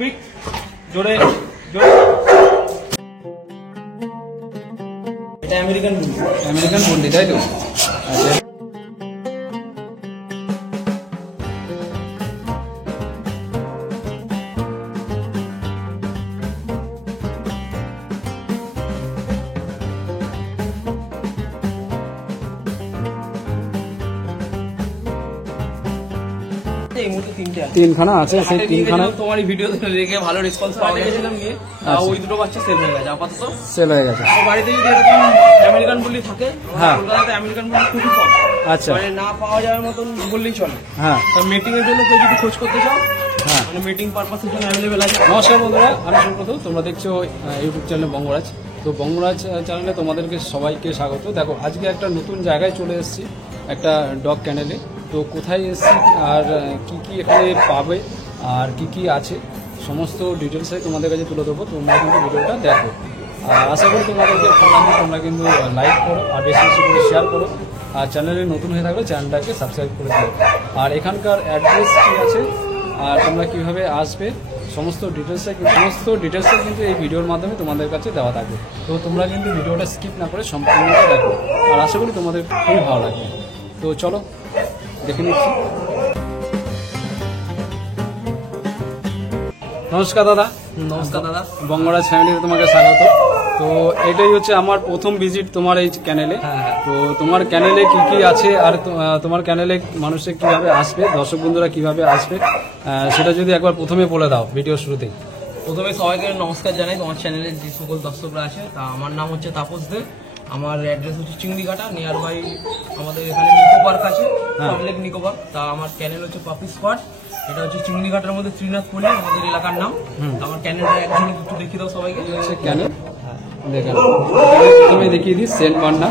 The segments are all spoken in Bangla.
স্পিক জোরে জোরে। এটা আমেরিকান বুন্ডি তাই তো? আচ্ছা, 3খানা আছে, সেই 3খানা তোমারই ভিডিও দেখে ভালো রেসপন্স পাওয়া গেছিলাম, নিয়ে ওই দুটো বাচ্চা সেল হয়ে গেছে, আপাতত সেল হয়ে গেছে। বাড়িতে যদি এরকম আমেরিকান বুল্লি থাকে, কলকাতাতে আমেরিকান বুল্লি খুবই কম, আচ্ছা, মানে না পাওয়া যাওয়ার মতন বললেই চলে। হ্যাঁ, মিটিং এর জন্য কেউ যদি খোঁজ করতে চাও, হ্যাঁ, মানে মিটিং পারপাসের জন্য অ্যাভেলেবেল আছে। নমস্কার বন্ধুরা, আমি সুব্রত, তোমরা দেখছো ইউটিউব চ্যানেল বঙ্গরাজ। তো বঙ্গরাজ চ্যানেলে তোমাদেরকে সবাইকে স্বাগত। দেখো, আজকে একটা নতুন জায়গায় চলে এসেছি, একটা ডগ ক্যানেলে। তো কোথায় এসেছি আর কি কি এখানে পাবে আর কি কি আছে সমস্ত ডিটেলসে তোমাদের কাছে তুলে দেবো। তোমরা কিন্তু ভিডিওটা দেখো, আর আশা করি তোমাদেরকে ভালো লাগবে। তোমরা কিন্তু লাইক করো আর বেশি বেশি করে শেয়ার করো, আর চ্যানেলে নতুন হয়ে থাকলে চ্যানেলটাকে সাবস্ক্রাইব করে দিও। আর এখানকার অ্যাড্রেস কী আছে আর তোমরা কীভাবে আসবে সমস্ত ডিটেলসে কিন্তু এই ভিডিওর মাধ্যমে তোমাদের কাছে দেওয়া থাকবে। তো তোমরা কিন্তু ভিডিওটা স্কিপ না করে সম্পূর্ণটা দেখো, আর আশা করি তোমাদের খুবই ভালো লাগবে। তো চলো দেখে নিচ্ছি। নমস্কার দাদা। নমস্কার দাদা, বঙ্গরাজ ফ্যামিলিতে তোমাকে স্বাগত। তো এটাই হচ্ছে আমার প্রথম ভিজিট তোমার এই চ্যানেলে। তো তোমার চ্যানেলে কি কি আছে আর তোমার চ্যানেলে মানুষে কিভাবে আসবে, দর্শক বন্ধুরা কিভাবে আসবে, সেটা যদি একবার প্রথমে বলে দাও ভিডিও শুরুতেই। প্রথমে সবাইকে নমস্কার জানাই, তোমার চ্যানেলের যে সকল দর্শকরা আছে। তা আমার নাম হচ্ছে তাপস দে, আমার অ্যাড্রেস হচ্ছে চিংড়িঘাটা, নিয়ার বাই আমাদের এখানে নিকো পার্ক আছে, সল্টলেক নিকো পার্ক। তা আমার চ্যানেল হচ্ছে পাপি স্পট, এটা হচ্ছে চিংড়িঘাটার মধ্যে শ্রীনাথ পল্লী আমাদের এলাকার নাম। আমার চ্যানেলটা একজন একটু দেখিয়ে দাও সবাইকে। চ্যানেল দেখেন, প্রথমে দেখিয়ে দিই সেন্ট মান্না,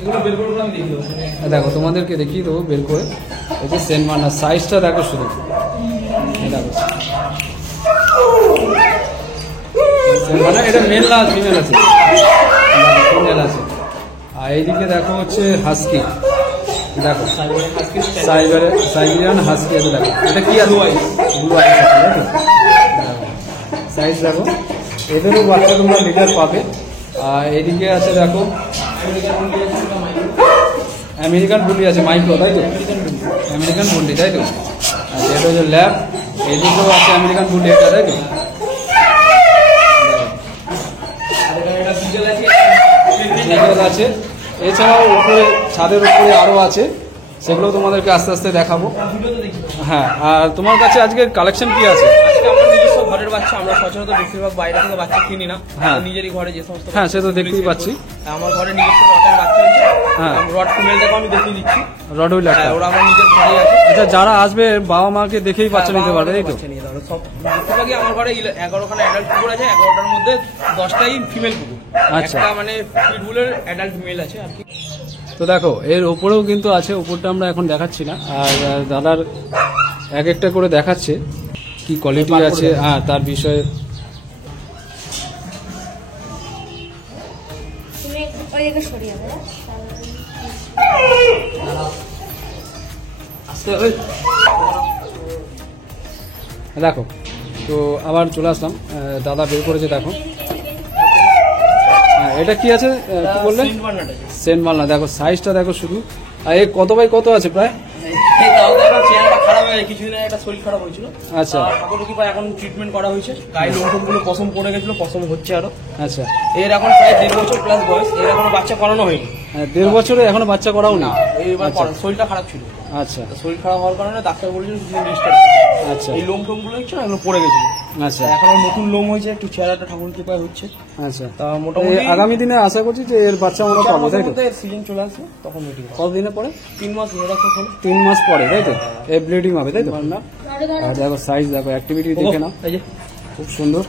এগুলো বের করে আমি দেখিয়ে দেবো। দেখো তোমাদেরকে দেখিয়ে দেবো বের করে। এই যে সেন্ট মান্না, সাইজটা দেখো শুধু, দেখো সেন্ট মান্না। এটা মেল না ফিমেল আছে? ফিমেল আছে। আর এইদিকে দেখো হচ্ছে হাস্কি, দেখো সাইবেরিয়ান হাস্কি আছে। দেখো এটা কি আছে? ব্লু আইস আছে, তাই তো? সাইজ দেখো, এদেরও বাচ্চা তোমরা লিটার পাবে। আর এদিকে আছে দেখো আমেরিকান বুন্ডি আছে, মাইক্রো, তাই তো? আমেরিকান বুন্ডি, তাই তো? আচ্ছা, এটা হচ্ছে ল্যাব। এদিকেও আছে আমেরিকান বুন্ডি একটা, তাই তো? আছে। এছাড়াও উপরে ছাদের উপরে আরো আছে, সেগুলো তোমাদেরকে আস্তে আস্তে দেখাবো। হ্যাঁ, আর তোমার কাছে আজকে কালেকশন কি আছে? আমার নিজস্ব ঘরের বাচ্চা, আমরা সচরাচর বেশিরভাগ বাইরে থেকে বাচ্চা কিনি না, নিজেরই ঘরে যে সমস্ত। হ্যাঁ, সে তো দেখতেই পাচ্ছি। আমার ঘরে নিজস্ব রটের বাচ্চা আছে। হ্যাঁ, রড ফিমেলটাকে আমি দেখিয়ে দিচ্ছি। রড হুইল একটা, ওরা আমার নিজের ঘরেই আছে। আচ্ছা, যারা আসবে বাবা মাকে দেখেই বাচ্চা নিতে পারবে, তাই তো? সব বেশিরভাগই আমার ঘরে 11খানা অ্যাডাল্ট কুকুর আছে, 11টার মধ্যে 10টাই ফিমেল কুকুর। আচ্ছা, একটা মানে পিটবুলের অ্যাডাল্ট মেল আছে আর কি। তো দেখো এর ওপরেও কিন্তু আছে, ওপরটা আমরা এখন দেখাচ্ছি না, আর দাদার এক একটা করে দেখাচ্ছে কি কোয়ালিটি আছে, হ্যাঁ, তার বিষয়ে। দেখো, তো আবার চলে আসলাম, দাদা বের করেছে, দেখো এটা কি আছে কি বললেন? সেন্ট মান্না। দেখো সাইজটা দেখো শুধু, আর এই কত বাই কত আছে প্রায়? কিছুদিন একটা শরীর খারাপ হয়েছিল, আচ্ছা, এখন ট্রিটমেন্ট করা হয়েছে। গায়ে লোমগুলো পশম পড়ে গেছিল, পশম হচ্ছে আরো। আচ্ছা, এর এখন প্রায় 1.5 বছর প্লাস বয়স, এর এখনো বাচ্চা করানো হয়নি। 1.5 বছরে এখনো বাচ্চা করাও না? এইবার শরীরটা খারাপ ছিল। আচ্ছা, শরীর খারাপ হওয়ার কারণে ডাক্তার বলেছিল কিছুদিন রেস্ট। আচ্ছা, এই লোম টোম গুলো হচ্ছে এগুলো পড়ে গেছিল। আচ্ছা, এখন নতুন লোম হয়েছে, একটু চেহারাটা ঠাকুর কৃপায় হচ্ছে। আচ্ছা, তা মোটামুটি আগামী দিনে আশা করছি যে এর বাচ্চা আমরা পাবো, তাই তো? সিজন চলে আসবে তখন মিটিং। কতদিনে পরে? 3 মাস ধরে রাখো। 3 মাস পরে, তাই তো? এই ব্লিডিং হবে, তাই তো? আর দেখো সাইজ দেখো, অ্যাক্টিভিটি দেখে নাও, এই যে খুব সুন্দর।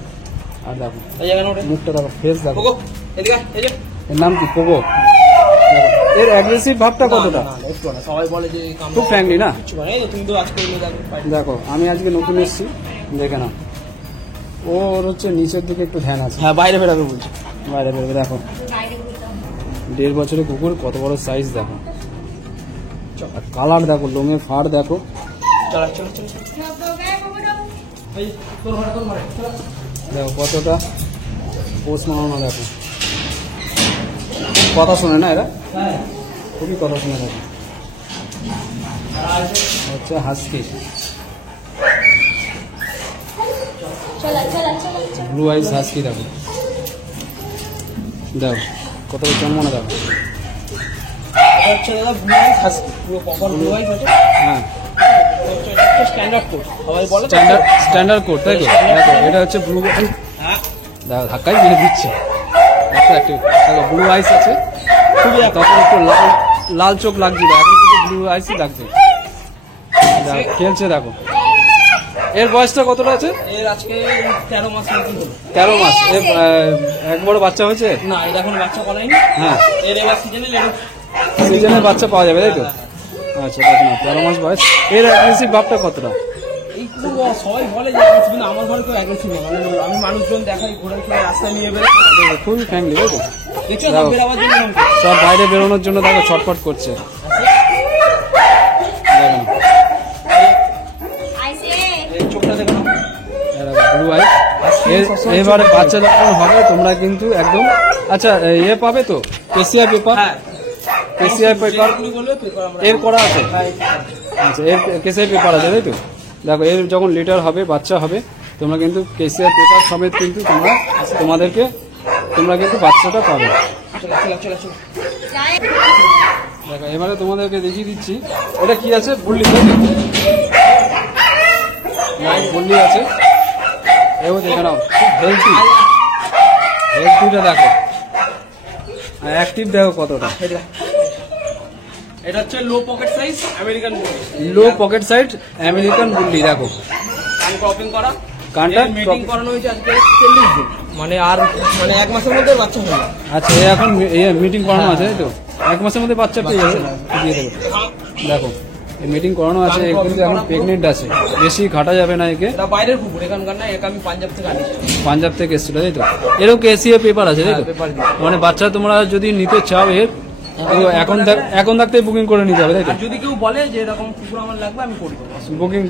আর দেখো এই জায়গা নোটে মুখটা দেখো, ফেস দেখো। এদিকে এই যে এর নাম কি? পোগো। এর অ্যাগ্রেসিভ ভাবটা কতটা? সবাই বলে যে খুব ফ্র্যাঙ্কলি না? তুমি তো আজকে দেখো আমি আজকে নতুন এসেছি, দেখে নাও। ওর হচ্ছে নিচের দিকে একটু ধ্যান আছে। হ্যাঁ, বাইরে বেরোবে বলছে, বাইরে বেরোবে। দেখো 1.5 বছরের কুকুর, কত বড় সাইজ দেখো, কালার দেখো, লোমে ফাড় দেখো। এই তোর ঘরে তোর ঘরে দেখো কতটা পোষ মানানো, দেখো কথা শোনে না এরা, হ্যাঁ খুবই কথা শুনে থাকে। আচ্ছা হাস্কি ব্লু আইস হাস্কি, দেখো দেখো কতটা জন্মনা, দেখো এটা হচ্ছে দাদা ব্লু আইস হাস্কি, পুরো প্রপার ব্লু আইস আছে। হ্যাঁ স্ট্যান্ডার্ড কোড সবাই বলে স্ট্যান্ডার্ড কোড, তাই তো? দেখো এটা হচ্ছে ব্লু, হ্যাঁ দেখো ধাক্কাই মেরে দিচ্ছে। দেখো ব্লু আইস আছে, খুবই তখন একটু লাল চোখ লাগছিল, এখন কিন্তু ব্লু আইসই লাগছে। দেখো খেলছে, দেখো এর বয়সটা কতটা আছে? এর আজকে 13 মাস মতন হলো। 13 মাস। এর এক বড় বাচ্চা হয়েছে? না এটা এখন বাচ্চা করায়নি। হ্যাঁ এর এবার সিজনে সিজনের বাচ্চা পাওয়া যাবে, তাই তো? আচ্ছা দেখো না, 13 মাস বয়স। এর অ্যাগ্রেসিভ ভাবটা কতটা? এইগুলো সবাই বলে যে aggressive, কিন্তু আমার ঘরে কেউ অ্যাগ্রেসিভ না। মানে আমি মানুষজন দেখাই ঘোরার সময় রাস্তায় নিয়ে বেরোয়, খুবই ফ্যামিলি, তাই তো? দেখছো দাও। বেরাবার জন্য এরকম করে। সব বাইরে বেরোনোর জন্য দেখো ছটফট করছে, দেখো না এই চোখটা দেখো না। Blue eye. এবারে বাচ্চা যখন হবে তোমরা কিন্তু একদম, আচ্ছা ইয়ে পাবে তো কেসিআই পেপার? হ্যাঁ কেসিআই পেপার যেগুলো বলবে পেপার আমরা এর করা আছে? হ্যাঁ, আচ্ছা এর কেসিআই পেপার আছে, তাই তো? দেখো এর যখন লিটার হবে, বাচ্চা হবে, তোমরা কিন্তু কেসিআই পেপার সমেত কিন্তু তোমরা কিন্তু বাচ্চাটা পাবে। চলো চলো চলো চলো। দেখো এবারে তোমাদেরকে দেখিয়ে দিচ্ছি, এটা কি আছে? বুল্লি, তাই তো? বুল্লি আছে, এও দেখে নাও, হেলথিটা দেখো, অ্যাক্টিভ দেখো কতটা। এটা হচ্ছে লো পকেট সাইজ আমেরিকান বুল। লো পকেট সাইড আমেরিকান বুল্লি, দেখো কান ক্রপিং করা, কানটা মিটিং করানো হয়েছে আজকে 40 দিন, মানে আর মানে 1 মাসের মধ্যে বাচ্চা হয়ে যাবে। আচ্ছা এ এখন মিটিং করানো আছে, তাই তো? 1 মাসের মধ্যে বাচ্চা পেয়ে যাবে, দিয়ে দেবে। দেখো এই মিটিং করানো আছে, এ কিন্তু এখন প্রেগনেন্ট আছে, বেশি ঘাটা যাবে না একে। এটা বাইরের কুকুর, এখানকার না, একে আমি পাঞ্জাব থেকে আনিছি। পাঞ্জাব থেকে এসেছিল, তাই তো? এরও কেসিএ পেপার আছে, তাই তো? হ্যাঁ, পেপার দিয়ে। মানে বাচ্চা তোমরা যদি নিতে চাও এর, তো এখন থাকতে বুকিং করে নিতে হবে, তাই তো? আর যদি কেউ বলে যে এরকম কুকুর আমার লাগবে, আমি করে দেবো। বুকিং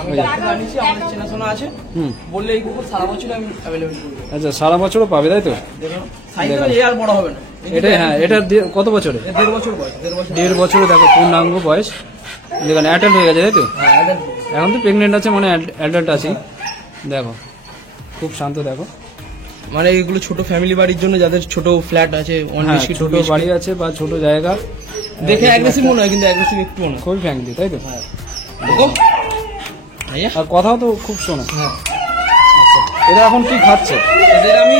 আমি ডাক্তার আনিছি, আমাদের চেনাশোনা আছে, হুম বললে এই কুকুর সারা বছর আমি অ্যাভেলেবেল করে দেবো। আচ্ছা সারা বছরও পাবে, তাই তো? দেখুন সাইজ এ আর বড় হবে না। এটাই, হ্যাঁ এটা কত বছরে? 1.5 বছর বয়স, 1.5 বছর। 1.5 বছরে, দেখো পূর্ণাঙ্গ বয়স, দেখুন অ্যাডাল্ট হয়ে গেছে, তাই তো? হ্যাঁ, এটা এখন তো প্রেগনেন্ট আছে, মানে অ্যাডাল্ট আছে। দেখো খুব শান্ত, দেখো মানে এগুলো ছোট ফ্যামিলি বাড়ির জন্য, যাদের ছোট ফ্ল্যাট আছে, হ্যাঁ, ছোট বাড়ি আছে বা ছোট জায়গা, দেখে অ্যাগ্রেসিভ মনে হয়, কিন্তু অ্যাগ্রেসিভ একটু মনে হয়। খুবই ফ্যামিলি, তাই তো? দেখো ভাইয়া, আর কথাও তো খুব শোনে। হ্যাঁ আচ্ছা এরা এখন কি খাচ্ছে? এদের আমি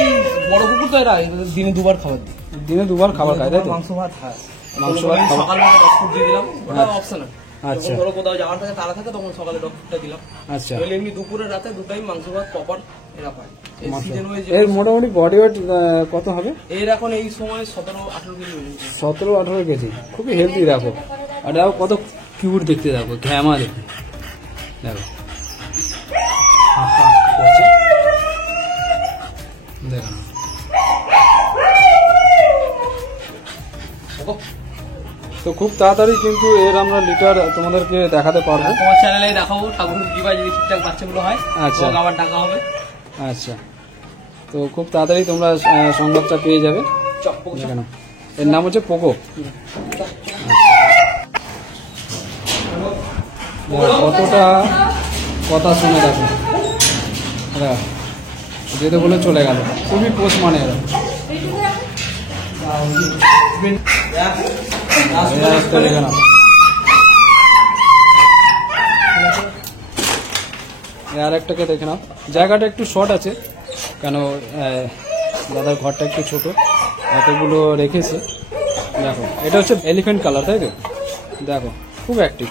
বড় কুকুর তো এরা, এদের দিনে 2 বার খাবার দিই। দিনে 2 বার খাবার খায়, তাই তো? মাংস ভাত, হ্যাঁ মাংস ভাত খাবার। সকালবেলা ডগ ফুড দিয়ে দিলাম, ওটা অপশনাল। আচ্ছা ধরো কোথাও যাওয়ার থাকে, তারা থাকে, তখন সকালে ডগ ফুডটা দিলাম। আচ্ছা নইলে এমনি দুপুরে রাতে 2 টাইম মাংস ভাত প্রপার এরা পায়। এই সিজন ওয়াইজ এর মোটামুটি বডি ওয়েট কত হবে? এর এখন এই সময় 17-18 কেজি হয়ে গেছে। 17-18 কেজি, খুবই হেলদি, দেখো। আর দেখো কত কিউট দেখতে, দেখো ঘ্যামা দেখতে, দেখো হা হা করছে, দেখো না। দেখো তো খুব তাড়াতাড়ি কিন্তু এর আমরা লিটার তোমাদেরকে দেখাতে পারবো। তোমার চ্যানেলে দেখাবো, ঠাকুর কৃপায় যদি ঠিকঠাক বাচ্চাগুলো হয়, আচ্ছা। তোমাকে আবার ডাকা হবে। আচ্ছা তো খুব তাড়াতাড়ি তোমরা সংবাদটা পেয়ে যাবে। দেখো না, এর নাম হচ্ছে পোকো। কতটা কথা শুনে, দেখো এরা যেতে বলে চলে গেল, খুবই পোষ মানে এরা। তো দেখে নাও, আর একটাকে দেখে নাও, জায়গাটা একটু শর্ট আছে, কেন দাদার ঘরটা একটু ছোট, এতগুলো রেখেছে। দেখো এটা হচ্ছে এলিফ্যান্ট কালার, তাই তো? দেখো খুব অ্যাক্টিভ।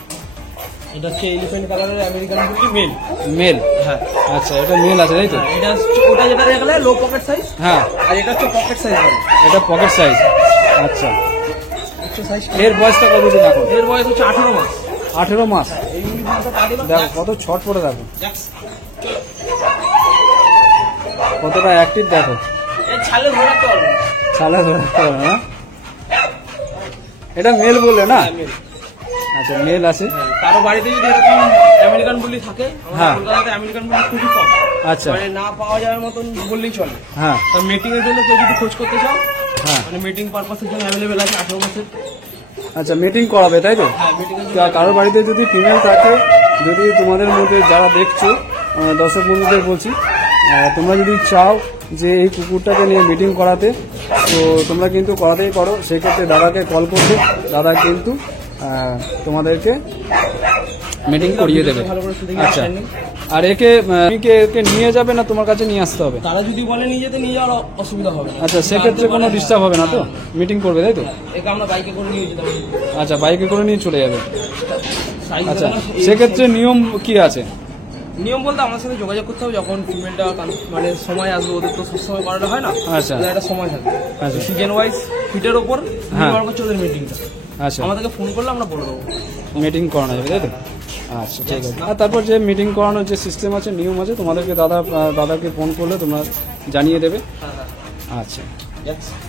এটা হচ্ছে এলিফ্যান্ট কালারের আমেরিকান বুললি মেল। মেল, হ্যাঁ আচ্ছা এটা মেল আছে, তাই তো? এটা হচ্ছে ওটা যেটা দেখলে লো পকেট সাইজ, হ্যাঁ আর এটা হচ্ছে পকেট সাইজ। এটা পকেট সাইজ। আচ্ছা সাইজ এর বয়সটা কতদিন এখন? এর বয়স হচ্ছে 18 মাস। 18 মাস। এই মাসে পা দিলাম, দেখো কত ছট পড়ে, দেখো যাক। কতটা অ্যাক্টিভ, দেখো এর ছালে ধরে রাখতে পারবে না। ছালা ধরতে হবে না। এটা মেল বলে না? মেল। আচ্ছা মেল আছে। কারো বাড়িতে যদি এরকম আমেরিকান বুল্লি থাকে, হ্যাঁ। আমাদের কলকাতাতে আমেরিকান বুল্লি খুবই কম, আচ্ছা মানে না পাওয়া যাওয়ার মতন বললেই চলে। হ্যাঁ মিটিং এর জন্য কেউ যদি খোঁজ করতে চাও, হ্যাঁ মানে মিটিং পারপাসের জন্য অ্যাভেলেবেল আছে 18 মাসের। আচ্ছা মিটিং করাবে তাই তো? হ্যাঁ, মিটিং এর জন্য কারোর বাড়িতে যদি ফিমেল থাকে, যদি তোমাদের মধ্যে যারা দেখছো দর্শক বন্ধুদের বলছি, তোমরা যদি চাও যে এই কুকুরটাকে নিয়ে মিটিং করাতে, তো তোমরা কিন্তু করাতেই পারো। সেক্ষেত্রে দাদাকে কল করবে, দাদা কিন্তু তোমাদেরকে মিটিং করিয়ে দেবে। ভালো করে শুধু আচ্ছা, আর একে তুমি কি একে নিয়ে যাবে না তোমার কাছে নিয়ে আসতে হবে? তারা যদি বলে নিয়ে যেতে, নিয়ে যাওয়ার অসুবিধা হবে না। আচ্ছা, সেক্ষেত্রে কোনো ডিস্টার্ব হবে না তো? মিটিং করবে তাই তো? একে আমরা বাইকে করে নিয়ে যেতে পারি। আচ্ছা, বাইকে করে নিয়ে চলে যাবে। সাইজ আচ্ছা, সেক্ষেত্রে নিয়ম কি আছে? নিয়ম বলতে আমার সাথে যোগাযোগ করতে হবে, যখন ফিমেলটা মানে সময় আসবে, ওদের তো সবসময় করাটা হয় না, আচ্ছা। ওদের একটা সময় থাকে, আচ্ছা। সিজন ওয়াইজ ফিটের ওপর হ্যাঁ। নির্ভর করছে ওদের মিটিংটা। আচ্ছা, আমাদেরকে ফোন করলে আমরা বলে দেবো। মিটিং করানো যাবে তাই তো? আচ্ছা, ঠিক আছে। আর তারপর যে মিটিং করানোর যে সিস্টেম আছে, নিয়ম আছে, তোমাদেরকে দাদাকে ফোন করলে তোমরা জানিয়ে দেবে। আচ্ছা,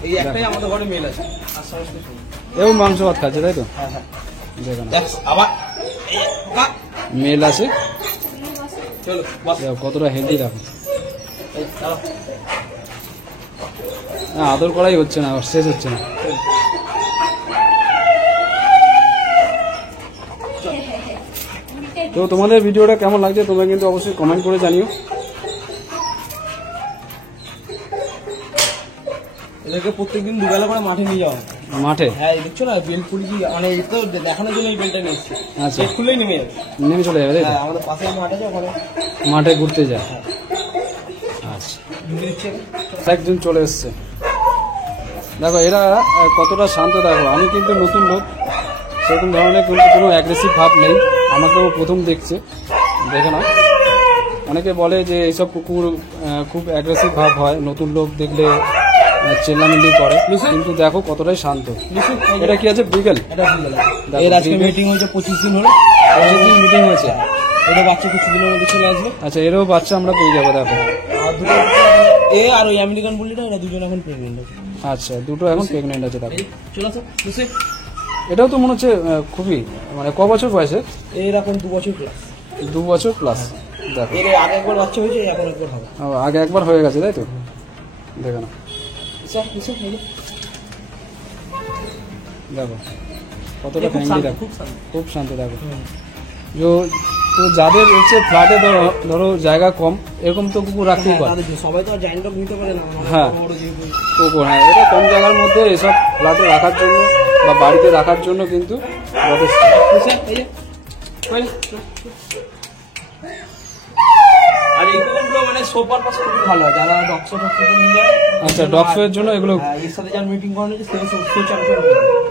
এই একটাই আমাদের ঘরে মেল আছে, আর সমস্ত শুনুন। এবং মাংস ভাত খাচ্ছে তাই তো? হ্যাঁ হ্যাঁ, দেখো না, আবার মেল আছে, চলো বস। দেখো কতটা হেলদি, দেখো। এই, চলো। না, আদর করাই হচ্ছে না, শেষ হচ্ছে না। তো তোমাদের ভিডিওটা কেমন লাগছে তোমরা কিন্তু অবশ্যই কমেন্ট করে জানিও। এদেরকে প্রত্যেকদিন দুবেলা করে মাঠে নিয়ে যাওয়া হয়। মাঠে? হ্যাঁ, এই দেখছো না বেল্ট খুলেছি, মানে এই তো দেখানোর জন্য এই বেল্টটা নিয়ে এসেছি। আচ্ছা, বেল্ট খুললেই নেমে যাবে। নেমে চলে যাবে তাই তো? হ্যাঁ, আমাদের পাশে মাঠ আছে, ওখানে মাঠে ঘুরতে যায়। আচ্ছা, ঢুকে দিচ্ছে। একজন চলে এসছে, দেখো এরা কতটা শান্ত। দেখো, আমি কিন্তু নতুন লোক, সেরকম ধরনের কিন্তু কোনো অ্যাগ্রেসিভ ভাব নেই। আমাকেও প্রথম দেখছে, দেখে না। অনেকে বলে যে এইসব কুকুর খুব অ্যাগ্রেসিভ ভাব হয়, নতুন লোক দেখলে চেল্লামিল্লি করে, কিন্তু দেখো কতটাই শান্ত। এটা কি আছে? বিগেল? এটা ভুল গেল। দেখো, এর আজকে বিগেল। মিটিং হয়েছে 25 দিন হলো। মিটিং হয়েছে। এটা বাচ্চা কিছু দিনের মধ্যে চলে আসবে। আচ্ছা, এরও বাচ্চা আমরা পেয়ে যাবো। দেখো, আর দুটো এ আর ওই আমেরিকান বুলিটা, এরা দুজন এখন প্রেগনেন্ট আছে। আচ্ছা, দুটো এখন প্রেগনেন্ট আছে। দেখো, এই, চলে আসো বুঝে। এটাও তো মনে হচ্ছে খুবই, মানে ক বছর বয়সে? এর এখন 2 বছর প্লাস। 2 বছর প্লাস। দেখো, এর আগে একবার বাচ্চা হয়েছে, এখন একবার হবে। আগে একবার হয়ে গেছে তাই তো? দেখো না, সব কিছু দেখো কতটা খুব ফ্যামিলি। শান্ত, দেখো খুব শান্ত। খুব শান্ত। দেখো, তো যাদের হচ্ছে ফ্ল্যাটে ধরো জায়গা কম, এরকম তো কুকুর রাখতেই পারে। তাদের জন্য সবাই তো আর জায়েন্ট ডগ নিতে পারে না। হ্যাঁ। বড় যেহেতু। কুকুর, হ্যাঁ, এটা কম জায়গার মধ্যে এসব ফ্ল্যাটে রাখার জন্য বা বাড়িতে রাখার জন্য কিন্তু যথেষ্ট। বুঝছে? এই যে, কই? আর এই কুকুরগুলো মানে সোপার পাস খুব ভালো হয়, যারা ডক্স নিয়ে যায়। আচ্ছা, ডগ শো এর জন্য এগুলো। হ্যাঁ, এর সাথে যার মিটিং করানো হয়েছে, সে চ্যাম্পিয়ন।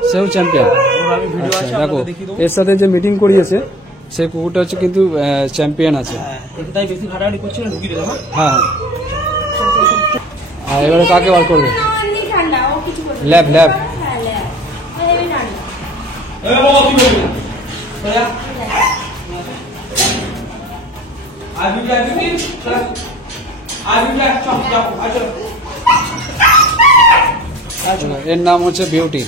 সেও চ্যাম্পিয়ন। ওর আমি ভিডিও আছে, আচ্ছা, দেখো আপনাদের দেখিয়ে দেবো। এর সাথে যে মিটিং করিয়েছে সেই কুকুরটা হচ্ছে কিন্তু চ্যাম্পিয়ন আছে। হ্যাঁ, এটাই বেশি ঘাটাঘাটি করছে না, ঢুকিয়ে দেবো। হ্যাঁ, আর এবারে কাকে বার করবে? ঠান্ডা ও কিছু করবে না। Lab lab. হ্যাঁ ল্যাব ও হেভি ঠান্ডা এই বাবা কি বলবি? চলা। আবি চলা। আবি চল যাও, চলো। এর নাম হচ্ছে বিউটি,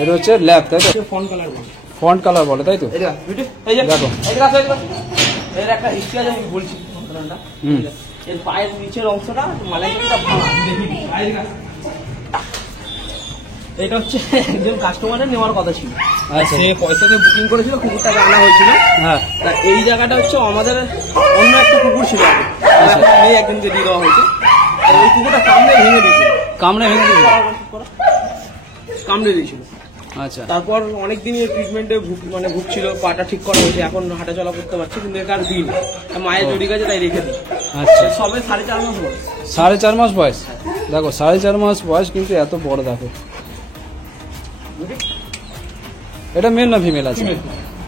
এর হচ্ছে ল্যাব তাই তো? ফোন কালার বল। ফন্ট কালার বলে তাই তো? এটা বিউটি, এই যে দেখো। এর একটা হিস্ট্রি আছে, আমি বলছি ঘটনাটা। হুম। এর পায়ের নিচের অংশটা মালাইকাটা ভাঙা, দেখি এটা হচ্ছে একজন কাস্টমারের নেওয়ার কথা ছিল। আচ্ছা। সে পয়সা দিয়ে বুকিং করেছিল, কুকুরটাকে আনা হয়েছিল। হ্যাঁ, তা এই জায়গাটা হচ্ছে আমাদের অন্য একটা কুকুর ছিল আগে। আচ্ছা। এখন নেই, একজনকে দিয়ে দেওয়া হয়েছে। আর ওই কুকুরটা কামড়ে ভেঙে দিয়েছিল। কামড়ে ভেঙে দিল। কামড়ে দিয়েছিল। আচ্ছা, তারপর অনেকদিন ট্রিটমেন্টে ভুগছিল, পাটা ঠিক করা হয়েছে, এখন হাঁটা চলা করতে পারছে, কিন্তু এর আর দিন মায়ের ও। জড়িয়ে গেছে, তাই রেখে দিই। আচ্ছা, সবে 4.5 মাস বয়স। 4.5 মাস বয়স। দেখো 4.5 মাস বয়স, কিন্তু এত বড়। দেখো, এটা মেল না ফিমেল আছে?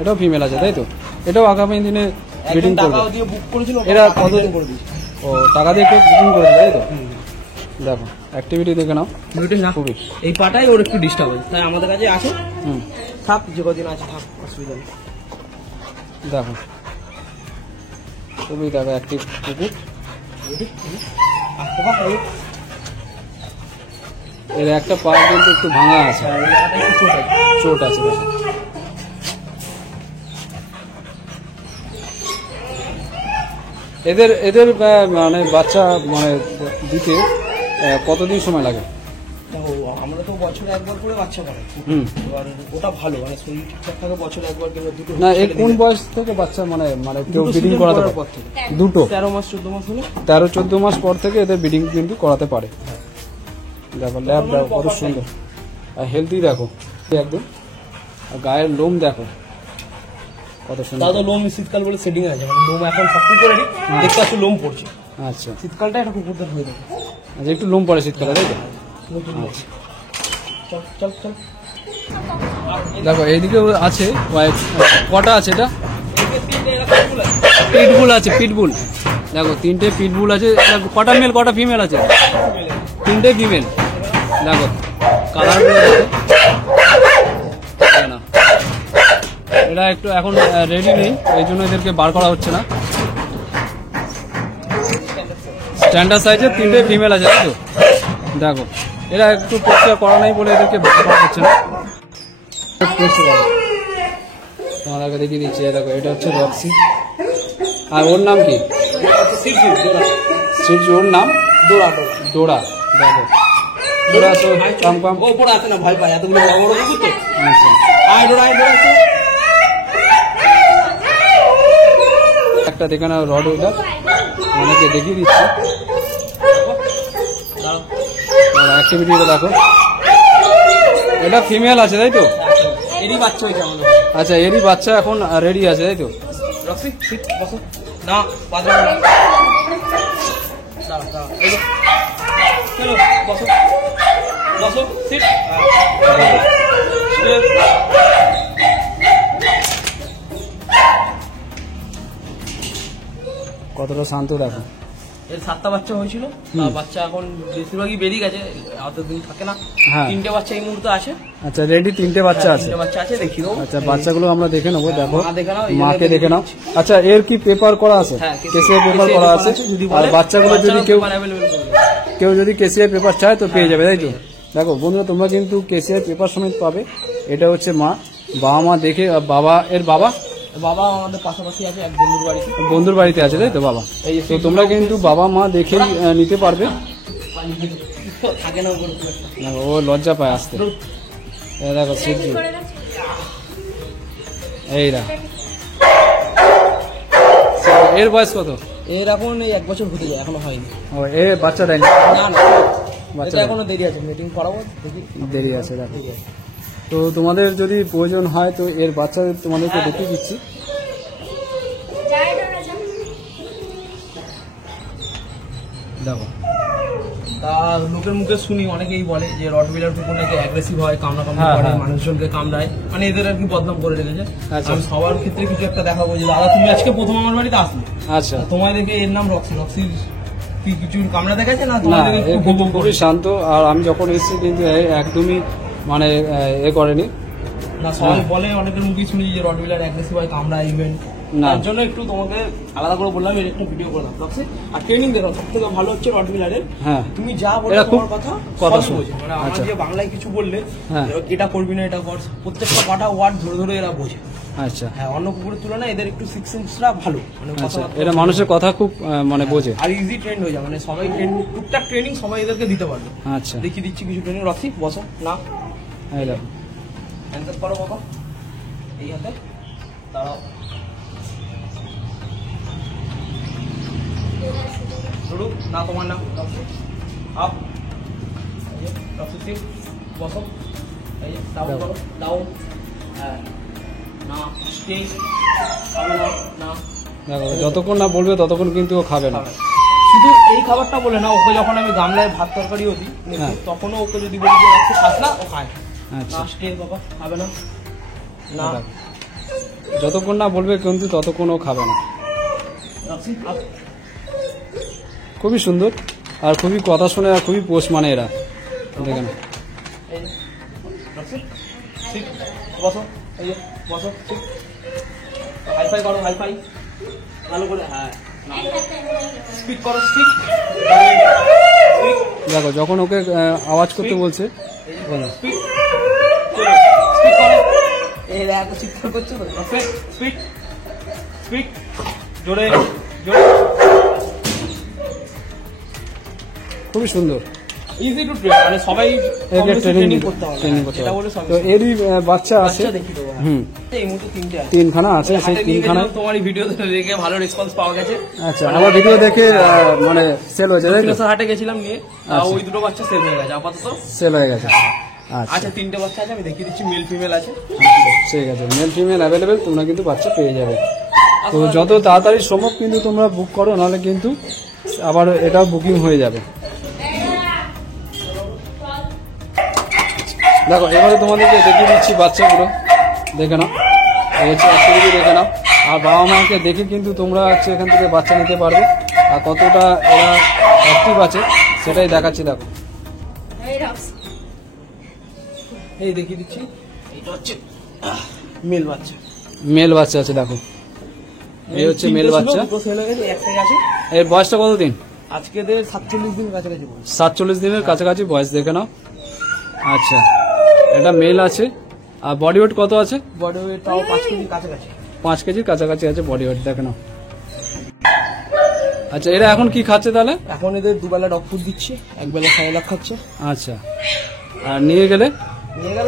এটাও ফিমেল আছে তাই তো? এটাও আগামী দিনে ব্রিডিং একদম টাকা করবে। দিয়ে বুক করেছিল, এরা টাকা কত দিয়ে করে দিয়েছে। ও, টাকা দিয়ে বুকিং করেছে তাই তো? দেখো অ্যাক্টিভিটি দেখে নাও, না, খুবই। এই পাটাই ওর একটু ডিস্টার্ব হয়েছে, তাই আমাদের কাছে আসে। হুম, থাক, যে কদিন আছে থাক, অসুবিধা নেই। দেখো খুবই, দেখো অ্যাক্টিভ কুকুর। আসতে পার, এই এর একটা পা কিন্তু একটু ভাঙা আছে, জায়গাটা একটু ছোট আছে। চোট আছে। দেখো এদের এদের মানে বাচ্চা মানে দিতে কতদিন সময় লাগে? দেখো আমরা তো বছরে একবার করে বাচ্চা পাই, হুম। এবার ওটা ভালো মানে শরীর ঠিকঠাক থাকে, বছরে একবার কিংবা দুটো না এই কোন বয়স থেকে বাচ্চা মানে মানে কেউ ব্রিডিং করাতে পারে? পর থেকে দুটো 13 মাস 14 মাস হলে 13-14 মাস পর থেকে এদের ব্রিডিং কিন্তু করাতে পারে। দেখো ল্যাব দেখো কত সুন্দর আর হেলদি দেখো একদম, আর গায়ের লোম দেখো কত সুন্দর। দাদা লোম শীতকাল বলে সেটিং আছে, মানে লোম এখন সব কুকুরেরই দেখতে পাচ্ছ লোম পড়ছে, আচ্ছা শীতকালটা একটা কুকুরদের হয়ে থাকে। আচ্ছা একটু লোম পড়ে শীতকালে তাই তো? আচ্ছা চল চল চল। দেখো এইদিকেও আছে কটা আছে এটা? এদিকে 3টে এরকম ফুল আছে। পিটবুল আছে পিটবুল, দেখো 3টে পিটবুল আছে। কটা মেল কটা ফিমেল আছে? 3টে ফিমেল। দেখো কালারগুলো দেখো না, এরা একটু এখন রেডি নেই, এই জন্য এদেরকে বার করা হচ্ছে না। স্ট্যান্ডার্ড সাইজের 3টে ফিমেল আছে তাই তো? দেখো এরা একটু পরিষ্কার করা নাই বলে এদেরকে বার করা হচ্ছে না। তোমাদেরকে দেখিয়ে দিচ্ছি, দেখো এটা হচ্ছে রক্সি, আর ওর নাম কি? সিরজু, ওর নাম ডোরা। দেখো ডোরা তো কাম কাম ওপরে আছে না, ভয় পায় এতগুলো বড় বড় কুকুর তো। আচ্ছা। আয় ডোরা আয় ডোরা। একটা দেখে না রড ওইটা অনেকে দেখিয়ে দিচ্ছি, অ্যাক্টিভিটিটা দেখো। এটা ফিমেল আছে তাই তো? এরই বাচ্চা হয়েছে আমাদের। আচ্ছা এরই বাচ্চা এখন রেডি আছে তাই তো? রক্সি সিট বসো না, বাদরা না, দাঁড়া দাঁড়া এই যে চলো বসো বসো সিট। কতটা শান্ত দেখো। এর 7টা বাচ্চা হয়েছিল, তা বাচ্চা এখন বেশিরভাগই বেরিয়ে গেছে, অতদিন থাকে না। হ্যাঁ। 3টে বাচ্চা এই মুহূর্তে আছে। আচ্ছা রেডি 3টে বাচ্চা আছে। 3টে বাচ্চা আছে, দেখিয়ে দেবো। আচ্ছা বাচ্চাগুলো আমরা দেখে নেবো। দেখো মা দেখে নাও, এই মাকে জন্য দেখে নাও। আচ্ছা এর কি পেপার করা আছে? হ্যাঁ, কেসিআই পেপার করা আছে। যদি আর বলে বাচ্চাগুলো যদি কেউ অ্যাভেলেবল করে দেবে। কেউ যদি কেসিআই পেপার চায় তো পেয়ে যাবে তাই তো? দেখো বন্ধুরা তোমরা কিন্তু কেসিআই পেপার সমেত পাবে। এটা হচ্ছে মা, বাবা মা দেখে বাবা এর বাবা বাবা আমাদের পাশাপাশি আছে এক বন্ধুর বাড়িতে। বন্ধুর বাড়িতে আছে তাই তো বাবা? তো তোমরা কিন্তু বাবা মা দেখেই নিতে পারবে। থাকে না বলতে। দেখো ও লজ্জা পায় আসতে। এই দেখো সিরজু, এই দেখো এর বয়স কত? এর এখন এই 1 বছর হতে যায়, এখনো হয়নি। ও এ বাচ্চা দেয়নি? না না বাচ্চা এটা এখনো দেরি আছে, মিটিং করাবো দেখি। দেরি আছে দেখো। তো তোমাদের যদি প্রয়োজন হয় তো এর বাচ্চা তোমাদেরকে দেখিয়ে দিচ্ছি। যায় ডোরা যায়। দেখো তা লোকের মুখে শুনি অনেকেই বলে যে রটভিলার কুকুর নাকি অ্যাগ্রেসিভ হয়, কামড়া কামড়ি হ্যাঁ, করে, হ্যাঁ। মানুষজনকে কামড়ায়, মানে এদের আর কি বদনাম করে রেখেছে। আচ্ছা। আমি সবার ক্ষেত্রে কিছু একটা দেখাবো যে দাদা তুমি আজকে প্রথম আমার বাড়িতে আসলে, আচ্ছা। তোমায় দেখে এর নাম রক্সি। রক্সির কি কিছু কামড়া দেখাচ্ছে না? না তোমার দেখে এ খুব কিন্তু গোপন খুবই শান্ত, আর আমি যখন এসেছি কিন্তু একদমই মানে এ করেনি। না, সবাই বলে অনেকের মুখে শুনি যে রটভিলার অ্যাগ্রেসিভ হয়, কামড়ায় ইভেন। না। তার জন্য একটু তোমাকে আলাদা করে বললাম এর একটা ভিডিও করলাম রক্সি। আর ট্রেনিং দেখো, সব থেকে ভালো হচ্ছে রটভিলারের। হ্যাঁ তুমি যা বলে এরা খুব তোমার কথা কথা সবই শোনে। বোঝে। মানে আমার আচ্ছা। যে বাংলায় কিছু বললে হ্যাঁ। এটা করবি না, এটা কর, প্রত্যেকটা কটা ওয়ার্ড ধরে ধরে এরা বোঝে। আচ্ছা হ্যাঁ, অন্য কুকুরের তুলনায় এদের একটু 6 সেন্সটা ভালো, মানে আচ্ছা। কথাবার্তা। এরা মানুষের কথা খুব মানে বোঝে। আর ইজি ট্রেন্ড হয়ে যায়, মানে সবাই টুকটাক ট্রেনিং সবাই এদেরকে দিতে পারবে। আচ্ছা দেখিয়ে দিচ্ছি কিছু ট্রেনিং। রক্সি বসো না, এই দেখো হ্যান্ডস করো বাবা, এই হাতে দাঁড়াও, শুরু না, তোমার নাম রক্সি, আপ, এই যে রক্সি সিট, বসো, এই যে ডাউন করো, ডাউন, হ্যাঁ, না স্টে, না দেখো যতক্ষণ না বলবে ততক্ষণ কিন্তু ও খাবে না। খাবে। শুধু এই খাবারটা বলে না, ওকে যখন আমি গামলায় ভাত তরকারিও দিই হ্যাঁ। তখনও ওকে যদি বলি যে রাখছি খাস না, ও খায়। আচ্ছা না স্টে বাবা, খাবে না, না দেখো, যতক্ষণ না বলবে কিন্তু ততক্ষণ ও খাবে না। রাখছি আপ, খুবই সুন্দর আর খুবই কথা শোনে আর খুবই পোষ মানে এরা। দেখেন এই যে রাখছি, ঠিক বসো, এই যে বসো, ঠিক হাইফাই করো, হাইফাই ভালো করে, হ্যাঁ, স্পিক করো, স্পিক, দেখো যখন ওকে আওয়াজ করতে বলছে বলো। স্পিক, চলো স্পিক করো, এই দেখো চিৎকার করছো তো, স্পিক স্পিক স্পিক, জোরে জোরে খুবই সুন্দর। ইজি টু ট্রেন, মানে সবাই একে ট্রেনিং করতে হবে, ট্রেনিং করতে এটা হবে। বলে সব তো এরই বাচ্চা আছে, বাচ্চা দেখি দেবো। হুম, এই মুহূর্তে 3টে আছে, 3খানা আছে, সেই হাটে নিয়ে 3খানা। গেছিলাম, তোমার এই ভিডিও দেখে ভালো রেসপন্স পাওয়া গেছে। আচ্ছা, আমার ভিডিও দেখে মানে সেল হয়েছে, তাই তো? দক্ষিণেশ্বর হাটে গেছিলাম নিয়ে, আচ্ছা। ওই দুটো বাচ্চা সেল হয়ে গেছে আপাতত। সেল হয়ে গেছে। আচ্ছা, আচ্ছা 3টে বাচ্চা আছে, আমি দেখিয়ে দিচ্ছি, মেল ফিমেল আছে। ঠিক আছে, মেল ফিমেল অ্যাভেলেবেল, তোমরা কিন্তু বাচ্চা পেয়ে যাবে। তো যত তাড়াতাড়ি সম্ভব কিন্তু তোমরা বুক করো, নাহলে কিন্তু আবার এটাও বুকিং হয়ে যাবে। দেখো এবারে তোমাদেরকে দেখিয়ে দিচ্ছি বাচ্চাগুলো, দেখে নাও, এই হচ্ছে অ্যাক্টিভিটি দেখে নাও। আর বাবা মাকে দেখে কিন্তু তোমরা হচ্ছে এখান থেকে বাচ্চা নিতে পারবে, আর কতটা এরা অ্যাক্টিভ আছে সেটাই দেখাচ্ছি। দেখো এই রাখছি। এই দেখিয়ে দিচ্ছি, এইটা হচ্ছে মেল বাচ্চা। মেল বাচ্চা আছে, দেখো এই হচ্ছে মেল বাচ্চা। দুটো সেল হয়ে গেছে, একটাই আছে। এর বয়সটা কত দিন? আজকে 47 দিন কাছাকাছি বয়স। 47 দিনের কাছাকাছি বয়স, দেখে নাও। আচ্ছা, এটা মেল আছে। আর বডি ওয়েট কত আছে? বডি ওয়েটটাও 5 কেজি কাছাকাছি। 5 কেজির কাছাকাছি আছে বডি ওয়েট, দেখে নাও। আচ্ছা, এরা এখন কি খাচ্ছে তাহলে? এখন এদের দুবেলা ডগ ফুড দিচ্ছি, একবেলা সাইলাক খাচ্ছে। আচ্ছা, আর নিয়ে গেলে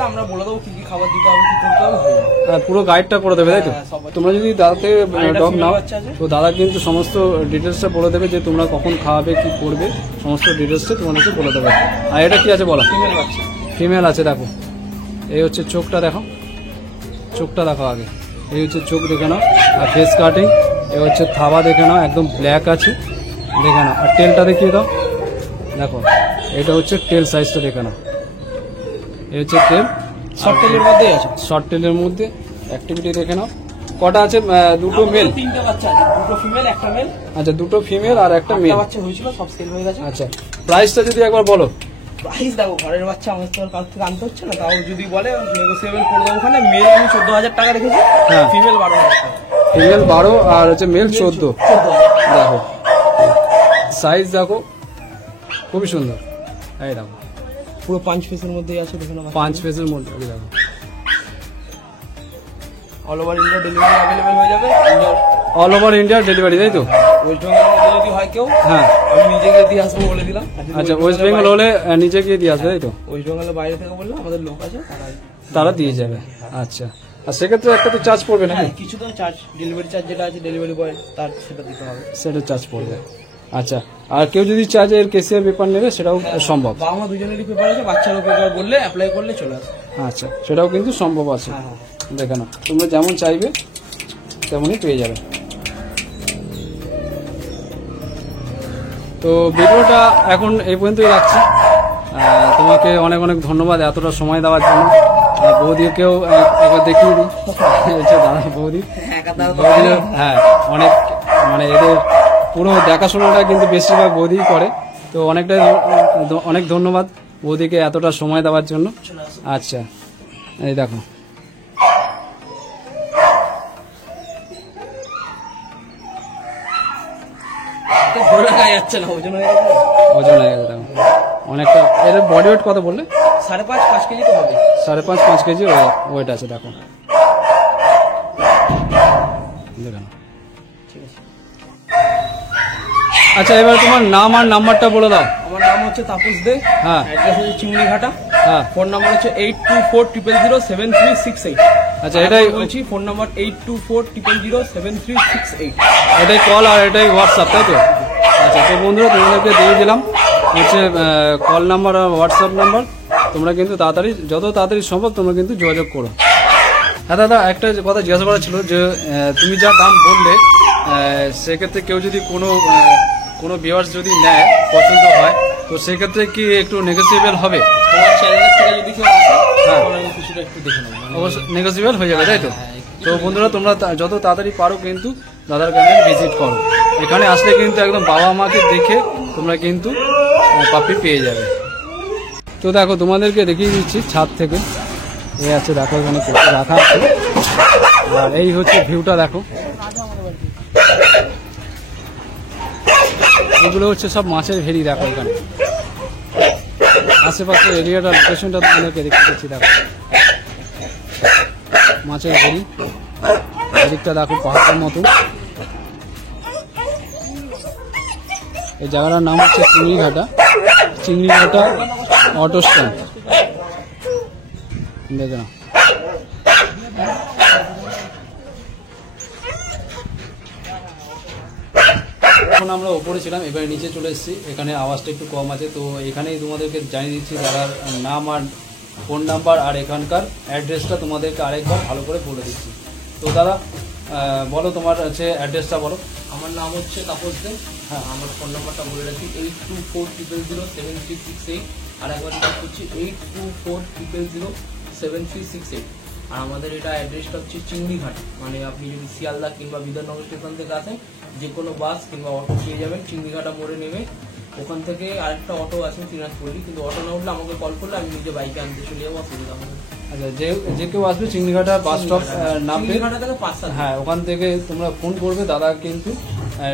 আমরা বলে দেবো কি কি খাবার দিতে হবে, কি করতে হবে, হয়ে যাবে। পুরো গাইডটা করে দেবে, তাই তো? হ্যাঁ, সব আছে। তোমরা যদি দাদাতে আর এটা ডগ female নাও, বাচ্চা আছে। তো দাদা কিন্তু সমস্ত ডিটেলসটা বলে দেবে, যে তোমরা কখন খাওয়াবে, কি করবে, সমস্ত ডিটেলসটা তোমাদেরকে বলে দেবে। আর এটা কি আছে বলো? ফিমেল বাচ্চা। ফিমেল আছে, দেখো এই হচ্ছে চোখটা, দেখো চোখটা দেখো আগে, এই হচ্ছে চোখ দেখে নাও। আর ফেস কাটিং, এই হচ্ছে থাবা দেখে নাও, একদম ব্ল্যাক আছে, দেখে নাও। আর টেলটা দেখিয়ে দাও, দেখো এটা হচ্ছে টেল সাইজটা দেখে নাও, এই হচ্ছে টেল। শর্ট টেলের মধ্যেই আছে। শর্ট টেলের মধ্যে অ্যাক্টিভিটি দেখে নাও। কটা আছে? দুটো মেল, 3টে বাচ্চা আছে, দুটো ফিমেল একটা মেল। আচ্ছা দুটো ফিমেল আর একটা একটা মেল। বাচ্চা হয়েছিল, সব সেল হয়ে গেছে। আচ্ছা, প্রাইসটা যদি একবার বলো। প্রাইস দেখো, ঘরের বাচ্চা আমাদের তো আর কাল থেকে আনতে হচ্ছে না, তাও যদি বলে নেগোসিয়েবল করে দেবো। ওখানে মেল আমি 14,000 টাকা রেখেছি, হ্যাঁ। ফিমেল 12,000 টাকা। ফিমেল 12 আর হচ্ছে মেল 14। 14,000। দেখো সাইজ দেখো, খুবই সুন্দর। এই দেখো পুরো 5 পিসের মধ্যেই আছে, দেখুন 5 পেজের মধ্যে, এই দেখো all over India delivery available হয়ে যাবে। অল ওভার ইন্ডিয়া ডেলিভারি, তাই তো? ওয়েস্ট বেঙ্গলের মধ্যে যদি হয় কেউ, হ্যাঁ। আমি নিজে গিয়ে দিয়ে আসবো বলে দিলাম। আর যদি আচ্ছা, ওয়েস্ট বেঙ্গল হলে নিজে গিয়ে দিয়ে আসবে, তাই তো? ওয়েস্ট বেঙ্গলের বাইরে থেকে বললে আমাদের লোক আছে, তারা দিয়ে যাবে। আচ্ছা, আর সেক্ষেত্রে একটা তো চার্জ পড়বে নাকি? হ্যাঁ, কিছু তো চার্জ, ডেলিভারি চার্জ যেটা আছে ডেলিভারি বয় তার, সেটা দিতে হবে। সেটা চার্জ পড়বে। আচ্ছা, আর কেউ যদি চায় যে এর কেসিআর পেপার নেবে, সেটাও সম্ভব? বাবা মা দুজনেরই পেপার আছে, বাচ্চারও পেপার বললে অ্যাপ্লাই করলে চলে আসে। আচ্ছা, সেটাও কিন্তু সম্ভব আছে। হ্যাঁ, হ্যাঁ। দেখে নাও, তোমরা যেমন চাইবে তেমনই পেয়ে যাবে। তো ভিডিওটা এখন এই পর্যন্তই রাখছি। তোমাকে অনেক অনেক ধন্যবাদ এতটা সময় দেওয়ার জন্য। বৌদিকেও একবার দেখিয়ে দিই, হচ্ছে দাদা বৌদি। বৌদিও হ্যাঁ, অনেক মানে এদের পুরো দেখাশোনাটা কিন্তু বেশিরভাগ বৌদিই করে। তো অনেক ধন্যবাদ বৌদিকে এতটা সময় দেওয়ার জন্য। আচ্ছা, এই দেখো ধরে রাখা যাচ্ছে না, ওজন হয়ে গেছে। ওজন হয়ে গেছে, দেখো অনেকটা। এর বডি ওয়েট কত বললে? 5.5 কেজি তো হবে। 5.5 কেজি ওয়েট আছে, দেখো দেখেন। ঠিক আছে। আচ্ছা, এবার তোমার নাম আর নাম্বারটা বলে দাও। আমার নাম হচ্ছে তাপস দে, হ্যাঁ। অ্যাড্রেস হচ্ছে চিংড়িঘাটা। হ্যাঁ। ফোন নাম্বার হচ্ছে 8240007368। আচ্ছা, এটাই বলছি, ফোন নাম্বার 8240007368। এটাই কল আর এটাই হোয়াটসঅ্যাপ, তাই তো? আচ্ছা, তো বন্ধুরা তোমাদেরকে দিয়ে দিলাম হচ্ছে কল নাম্বার আর হোয়াটসঅ্যাপ নাম্বার। তোমরা কিন্তু তাড়াতাড়ি, যত তাড়াতাড়ি সম্ভব তোমরা কিন্তু যোগাযোগ করো। হ্যাঁ দাদা, একটা কথা জিজ্ঞাসা করা ছিল যে তুমি যা দাম বললে, সেক্ষেত্রে কেউ যদি কোনো ভিউয়ার্স যদি নেয়, পছন্দ হয়, তো সেক্ষেত্রে কি একটু নেগোসিয়েবল হবে? তোমার চ্যানেলের থেকে যদি কেউ আসে, হ্যাঁ। তাহলে আমি কিছুটা একটু দেখে নেবো। অবশ্যই নেগোসিয়েবল হয়ে যাবে, তাই তো? তো বন্ধুরা তোমরা যত তাড়াতাড়ি পারো কিন্তু দাদার চ্যানেল ভিজিট করো। এখানে আসলে কিন্তু একদম বাবা মাকে দেখে তোমরা কিন্তু পাপি পেয়ে যাবে। তো দেখো তোমাদেরকে দেখিয়ে দিচ্ছি ছাদ থেকে, এই আছে দেখো, এখানে রাখা আছে। আর এই হচ্ছে ভিউটা দেখো, এগুলো হচ্ছে সব মাছের ভেড়ি। দেখো এখানে আশেপাশে এরিয়াটা, লোকেশনটা তোমাদেরকে দেখতে পাচ্ছি। দেখো মাছের ভেড়ি, এদিকটা দেখো পাহাড়ের মতন। এই জায়গাটার নাম হচ্ছে চিংড়িঘাটা। চিংড়িঘাটা অটো স্ট্যান্ড, দেখে নাও। এখন আমরা ওপরে ছিলাম, এবারে নিচে চলে এসেছি। এখানে আওয়াজটা একটু কম আছে, তো এখানেই তোমাদেরকে জানিয়ে দিচ্ছি দাদার নাম আর ফোন নাম্বার আর এখানকার অ্যাড্রেসটা তোমাদেরকে আরেকবার ভালো করে বলে দিচ্ছি। তো দাদা বলো, তোমার হচ্ছে অ্যাড্রেসটা বলো। আমার নাম হচ্ছে তাপস দে। হ্যাঁ। আমার ফোন নাম্বারটা বলে রাখি 8240007368, আর একবার চেক করছি 8240007368। আর আমাদের এটা অ্যাড্রেসটা হচ্ছে চিংড়িঘাট, মানে আপনি যদি শিয়ালদা কিংবা বিধাননগর স্টেশন থেকে আসেন যে কোনো বাস কিংবা অটো পেয়ে যাবেন। চিংড়িঘাটা মোড়ে নেমে ওখান থেকে আরেকটা অটো আছে শ্রীনাথপল্লী, কিন্তু অটো না উঠলে আমাকে কল করলে আমি নিজে বাইকে আনতে চলে যাবো, অসুবিধা হবে না। আচ্ছা, যে কেউ আসবে চিংড়িঘাটা বাস স্টপ নামবে, চিংড়িঘাটা থেকে 5-7। হ্যাঁ, ওখান থেকে তোমরা ফোন করবে, দাদা কিন্তু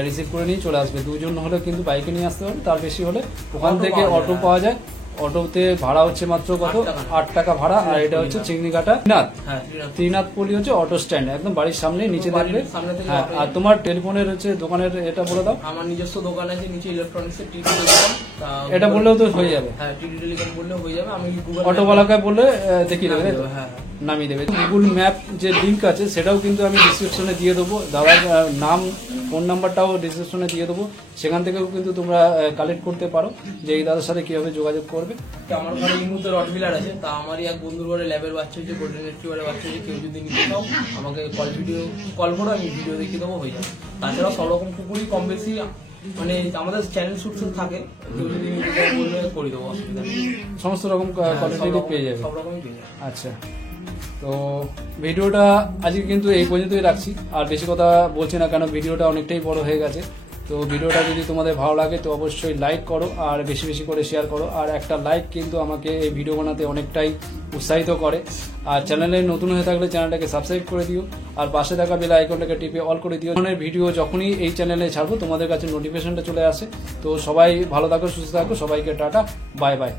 রিসিভ করে নিয়ে চলে আসবে। দুজন হলে কিন্তু বাইকে নিয়ে আসতে হবে, তার বেশি হলে ওখান অটো থেকে পাওয়া যায়, অটো পাওয়া যায়। অটোতে ভাড়া হচ্ছে মাত্র কত? 8 টাকা ভাড়া। আর এটা হচ্ছে চিংড়িঘাটা হ্যাঁ, ত্রিনাথপল্লী হচ্ছে অটো স্ট্যান্ড, একদম বাড়ির সামনে নিচে দেখবে। সামনে থেকে হ্যাঁ, আর তোমার টেলিফোনের হচ্ছে দোকানের এটা বলে দাও। আমার নিজস্ব দোকান আছে নিচে ইলেকট্রনিক্সের, টিটি টেলিকম। এটা বললেও তো হয়ে যাবে। হ্যাঁ, টিটি টেলিকম বললেও হয়ে যাবে। আমি গুগল অটোওয়ালাকে বললে দেখিয়ে দেবে, হ্যাঁ, নামিয়ে দেবে। গুগল ম্যাপ যে লিঙ্ক আছে সেটাও কিন্তু আমি ডিসক্রিপশনে দিয়ে দেবো, দাদার নাম ফোন নাম্বারটাও ডিসক্রিপশনে দিয়ে দেবো। সেখান থেকেও কিন্তু তোমরা কালেক্ট করতে পারো যে এই দাদার সাথে কিভাবে যোগাযোগ করবে। আমার ঘরে এই মুহূর্তে রটবিলার আছে, তা আমারই এক বন্ধুর ঘরে ল্যাবের বাচ্চা হচ্ছে, গোল্ডেন রিট্রিভারের বাচ্চা হচ্ছে। কেউ যদি নিতে চাও আমাকে কল করো, আমি ভিডিও দেখিয়ে দেবো, হয়ে যাবে। তাছাড়া সব রকম কুকুরই কম বেশি মানে আমাদের চ্যানেল শুট থাকে, কেউ যদি নিতে চাও বললে করে দেবো, অসুবিধা নেই। সমস্ত রকম কোয়ালিটি পেয়ে যাবে। সব রকমই পেয়ে যাবে। আচ্ছা, তো ভিডিওটা আজকে কিন্তু এই পর্যন্তই রাখছি, আর বেশি কথা বলছি না, কারণ ভিডিওটা অনেকটাই বড় হয়ে গেছে। তো ভিডিওটা যদি তোমাদের ভালো লাগে তো অবশ্যই লাইক করো আর বেশি বেশি করে শেয়ার করো। আর একটা লাইক কিন্তু আমাকে এই ভিডিও বানাতে অনেকটাই উৎসাহিত করে। আর চ্যানেলে নতুন হয়ে থাকলে চ্যানেলটাকে সাবস্ক্রাইব করে দিও, আর পাশে থাকা বেল আইকনটাকে টিপে অল করে দিও। ধরনের ভিডিও যখনই এই চ্যানেলে ছাড়বো তোমাদের কাছে নোটিফিকেশনটা চলে আসে। তো সবাই ভালো থাকো, সুস্থ থাকো, সবাইকে টাটা, বাই বাই।